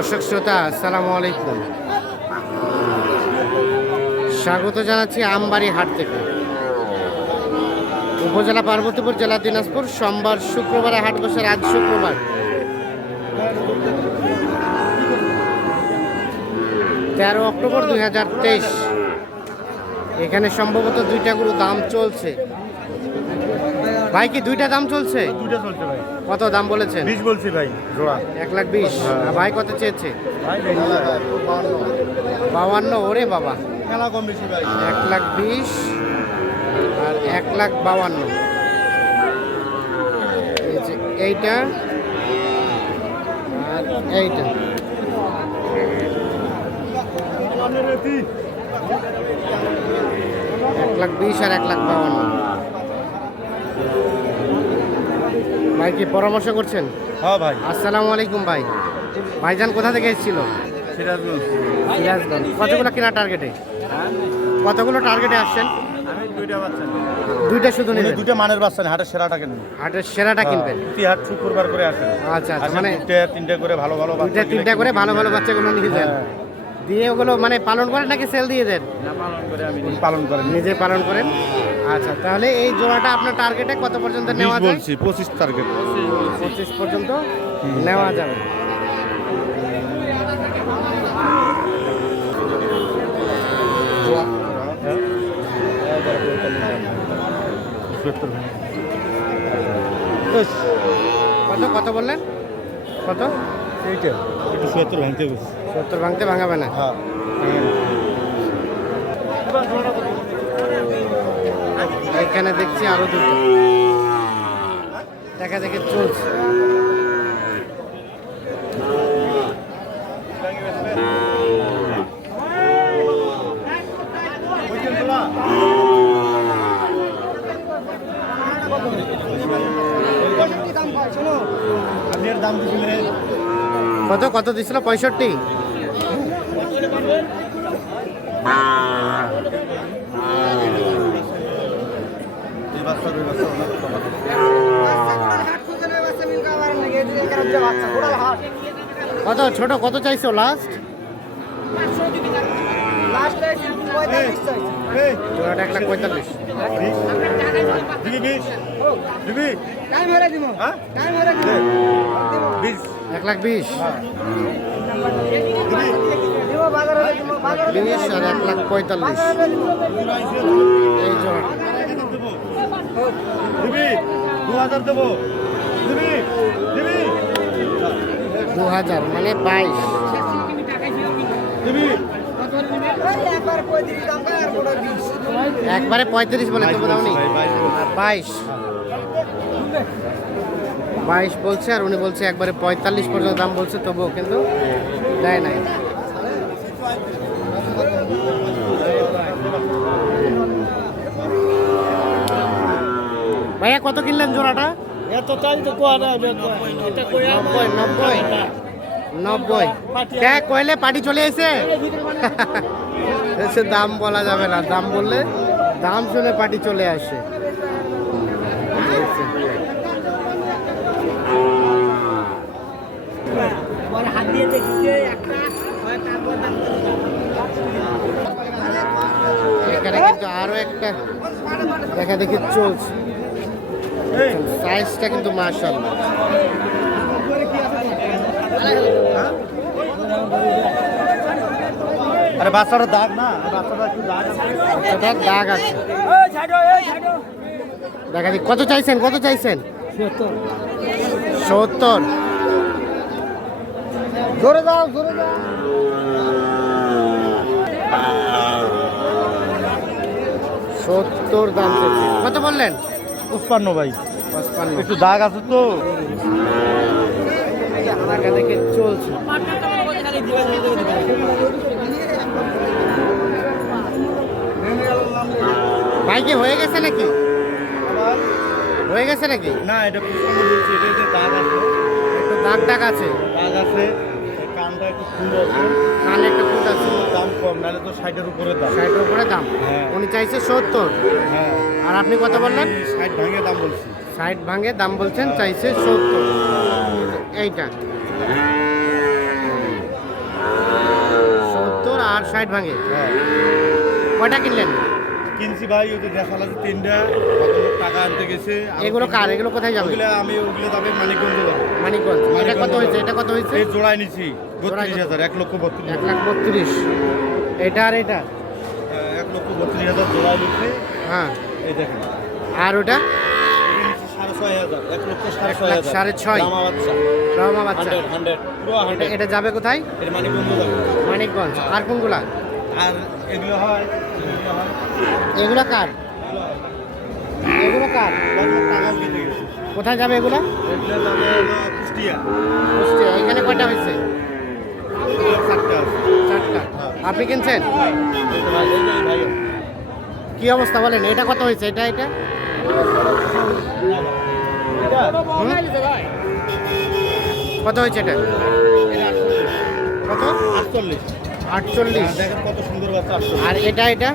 দর্শক শ্রোতা, আসসালামু আলাইকুম। স্বাগত জানাচ্ছি আমবাড়ি হাট থেকে। উপজেলা পার্বতীপুর জেলা দিনাজপুর, সোমবার শুক্রবারে হাট বসে আজ শুক্রবার। তেরো অক্টোবর দুই হাজার তেইশ। এখানে সম্ভবত দুইটা গরু দাম চলছে। ভাই কি দুইটা দাম চলছে? দুইটা চলছে ভাই। কত দাম বলেছেন? বিশ বলছি ভাই জোড়া। এক লাখ বিশ। আর ভাই কত চেয়েছে? বাউান্ন ওরে বাবা। খেলা কম বেশি ভাই। এক লাখ বিশ আর এক লাখ বাউান্ন। এইটা আর এইটা। এক লাখ বিশ আর এক লাখ বাউান্ন। ভাই কি পরামর্শ করছেন? হ্যাঁ ভাই। আসসালামু আলাইকুম ভাই। ভাইজান কোথা থেকে এসেছিল? সিরাজগঞ্জ। সিরাজগঞ্জ। কতগুলো কেনা টার্গেটে কতগুলো টার্গেটে আসছেন? দুইটা শুধু নেবেন? দুইটা মানের বাচ্চা হাটের সেরাটা কেন হাটের সেরাটা কিনবেন? প্রতি হাট শুক্রবার করে আসেন আচ্ছা আচ্ছা মানে দুইটা তিনটা করে ভালো ভালো দুইটা তিনটা করে ভালো ভালো বাচ্চাগুলো নিয়ে যান। হ্যাঁ। দিয়ে ওগুলো মানে পালন করেন নাকি সেল দিয়ে দেন? না, পালন করে আমি পালন করেন নিজে পালন করেন? আচ্ছা তাহলে এই জোড়াটা আপনার টার্গেটে কত পর্যন্ত নেওয়া যায়? বলছি পঁচিশ টার্গেট পঁচিশ পর্যন্ত নেওয়া যাবে। কত কত বললেন? কত? এইটা। একটু সত্তর ভাঙতে সত্তর ভাঙতে ভাঙাবে না। হ্যাঁ। এখানে দেখছি আরও দুটো। দেখা দেখে চলছে কত কত দিছিল? পঁয়ষট্টি? কত, ছোট কত চাইছো লাস্ট এক লাখ পঁয়তাল্লিশ। এক লাখ। বিশ আর এক লাখ পঁয়তাল্লিশ এই জোড়াটা দিবি? দু হাজার দেবো। দিবি দিবি। দু হাজার মানে বাইশ। দিবি। একবারে পঁয়ত্রিশ বলে দাওনি বাইশ। বাইশ বলছে আর উনি বলছে একবারে পঁয়তাল্লিশ পর্যন্ত দাম বলছে তবুও কিন্তু দেয় নাই। ভাইয়া কত কিনলেন জোড়াটা? এত তাই তো কোয়া না এটা কোয়া? নব্বই নব্বই। নব্বই। কে কইলে পার্টি চলে এসে এসে দাম বলা যাবে না দাম বললে দাম শুনে পার্টি চলে আসে। এখানে কিন্তু আরও একটা দেখা দেখি চলছে। সাইজটা কিন্তু মার্শাল আরে বাচ্চাটা দাগ না বাচ্চাটা একটু দাগ আছে। দাগ আছে। দেখা দিক কত চাইছেন কত চাইছেন? সত্তর। জোরে দাও জোরে দাও। সত্তর দাম কত বললেন? পুষ্পান্ন ভাই। একটু দাগ আছে তো। চলছে। ভাই কি হয়ে গেছে নাকি? হয়ে গেছে নাকি? না এটা দাগ আছে। একটু দাগ দাগ আছে। দাগ আছে। টাকা একটু কানে একটা ফুট আছে। দাম কম নাহলে তো ষাটের উপরে দাম। ষাটের উপরে দাম? হ্যাঁ। উনি চাইছে সত্তর। হ্যাঁ। আর আপনি কত বললেন? ষাট ভাঙে দাম বলছি। ষাট ভাঙে দাম বলছেন চাইছে সত্তর। এইটা। সত্তর আর ষাট ভাঙে। হ্যাঁ। কয়টা কিনলেন? কিনছি ভাই ওই যে দেখাল আছে তিনটা টাকা আনতে গেছে এগুলো কার? এগুলো কোথায় যাবে? ওগুলো আমি ওগুলো যাবে মানিকগঞ্জে যাবে। মানিকগঞ্জ। এটা কত হয়েছে? এটা কত হয়েছে? এই জোড়ায় নিছি বত্রিশ? হাজার এক লক্ষ বত্রিশ এক লাখ বত্রিশ। এটা আর এটা? হ্যাঁ, এক লক্ষ বত্রিশ হাজার জোড়ায় নিচ্ছি হ্যাঁ। এই দেখেন। আর ওটা? সাড়ে ছয় লক্ষ। বাচ্চা এটা যাবে কোথায়? মানিকগঞ্জ। আর কোনগুলা? আর এগুলো হয় এগুলো কার? এগুলো কার? কোথায় যাবে এগুলো? কুষ্টিয়া। কুষ্টিয়া। এখানে কয়টা হয়েছে? চারটা আপনি কিনছেন? কি অবস্থা বলেন? এটা কত হয়েছে? এটা এটা? কত হয়েছে এটা? কত? আটচল্লিশ। আটচল্লিশ। দেখেন কত সুন্দর বাচ্চা আর এটা এটা?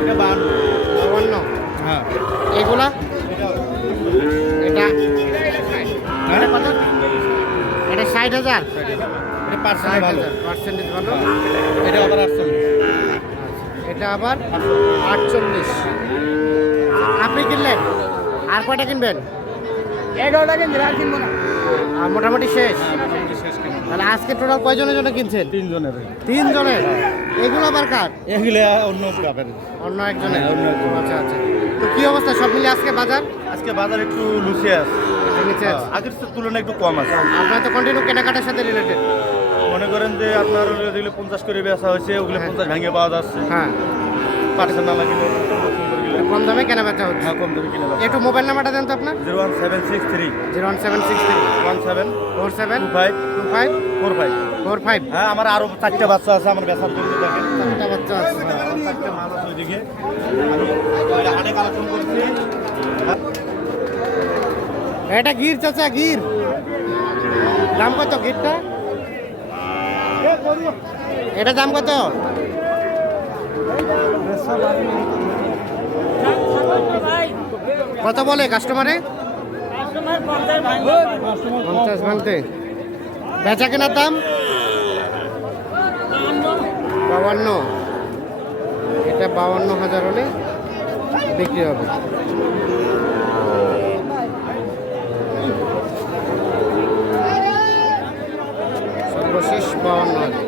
এটা বাউন্ন হ্যাঁ। এগুলা? এটা? এটা এটা কত? এটা ষাট হাজার। এটা পার্সেন্ট ভালো। পার্সেন্টেজ ভালো? এটা আবার আটচল্লিশ। এটা আবার আটচল্লিশ। আপনি কিনলেন? আর কয়টা কিনবেন? এগারোটা কিনছি আর কিনবো না। মোটামুটি শেষ? তাহলে আজকে টোটাল কয়জনের জন্য কিনছেন? তিনজনের। তিন জনের এগুলো আবার কার? এগুলো অন্য পাবেন অন্য একজনের? হ্যাঁ, অন্য। আচ্ছা আচ্ছা। তো কি অবস্থা? সব মিলে আজকে বাজার? আজকে বাজার একটু আছে। নিচে আছে। হ্যাঁ, আগের তুলনায় একটু কম আছে। আপনার তো কন্টিনিউ কেনাকাটার সাথে রিলেটেড মনে করেন যে আপনার যেগুলো পঞ্চাশ করে বেচা হয়েছে ওগুলো হ্যাঁ। পঞ্চাশ ভাঙে পাওয়া যাচ্ছে। হ্যাঁ। পার্সেন্ট না নতুন কম দামে কেনা বেচা হচ্ছে? হ্যাঁ কম দামে কিনে একটু মোবাইল নাম্বারটা দেন তো আপনার। Zero one seven six three. Zero one seven six three. One seven. Four seven. Five. Two five. Four five. Four five. হ্যাঁ আমার আরও চারটে বাচ্চা আছে আমার বেচার জন্য দেখেন। চারটা বাচ্চা আছে। চারটে মাল আছে ওইদিকে আমি হাটে কালেকশন করছি এটা গির চাচা গির। দাম কত গিরটা? এটা দাম কত? কত বলে কাস্টমারে পঞ্চাশ ভাঙতে। বেচা কেনার দাম? বাউান্ন। এটা বাউান্ন হাজার হলে বিক্রি হবে। সর্বশেষ বাউান্ন হাজার।